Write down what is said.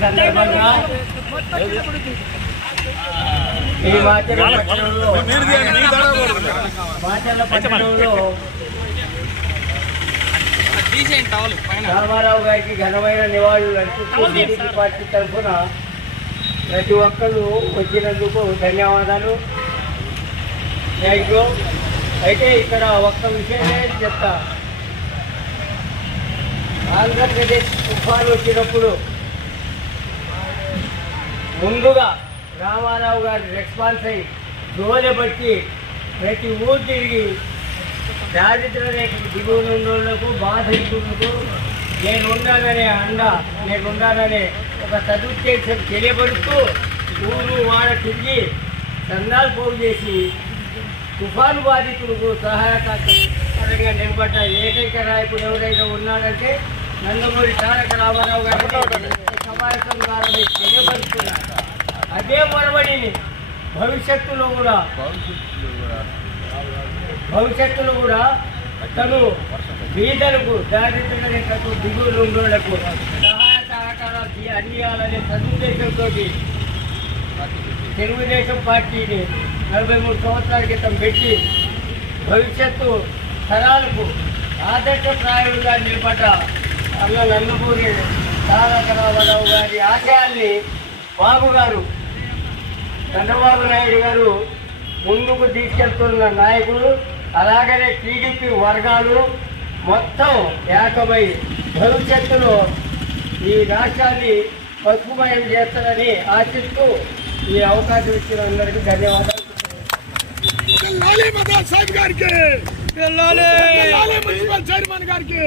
సందర్భంగా ఈ మాచర్ల పట్టణంలో మాచర్ల పట్టణంలో రామారావు గారికి ఘనమైన నివాళులు అర్పిస్తూ టీడీపీ పార్టీ తరఫున ప్రతి ఒక్కరు వచ్చినందుకు ధన్యవాదాలు. Thank you. అయితే ఇక్కడ ఒక్క విషయమే చెప్తా. ఆంధ్రప్రదేశ్ తుఫాను వచ్చినప్పుడు ముందుగా రామారావు గారి రెస్పాన్స్ అయ్యి దోలె బట్టి ప్రతి ఊరు తిరిగి దారిద్ర రేఖకు దిగువన ఉన్నోళ్ళకు బాధితులకు నేనున్నాననే అండ నేనున్నాననే ఒక సదుద్దేశం తెలియబడుతూ ఊరు వాడ తిరిగి సందాలు పోగు చేసి తుఫాను బాధితులకు సహాయకరంగా నిలబడ్డ ఏకైక నాయకుడు ఎవరైనా ఉన్నాడంటే నందమూరి తారక రామారావు గారు. సమావేశం ద్వారా తెలియపరుస్తున్నారు. అదే మొరబడిని భవిష్యత్తులో కూడా భవిష్యత్తులో కూడా తను బీదలకు దారిద్ర దిగులు ఉండేలకు సహాయ సహకారాలు అందియాలనే సదుద్దేశంతో తెలుగుదేశం పార్టీని నలభై మూడు సంవత్సరాల క్రితం పెట్టి భవిష్యత్తు తరాలకు ఆదర్శప్రాయంగా నిలబడ్డ అన్న నందమూరి తారక రామారావు గారి ఆశయాల్ని బాబు గారు చంద్రబాబు నాయుడు గారు ముందుకు తీసుకెళ్తున్న నాయకులు అలాగనే టీడీపీ వర్గాలు మొత్తం ఏకమై భవిష్యత్తులో ఈ రాష్ట్రాన్ని పసుపుమయం చేస్తారని ఆశిస్తూ ఈ అవకాశం ఇచ్చిన అందరికీ ధన్యవాదాలు. లాలే మున్సిపల్ చైర్మన్ గారికి.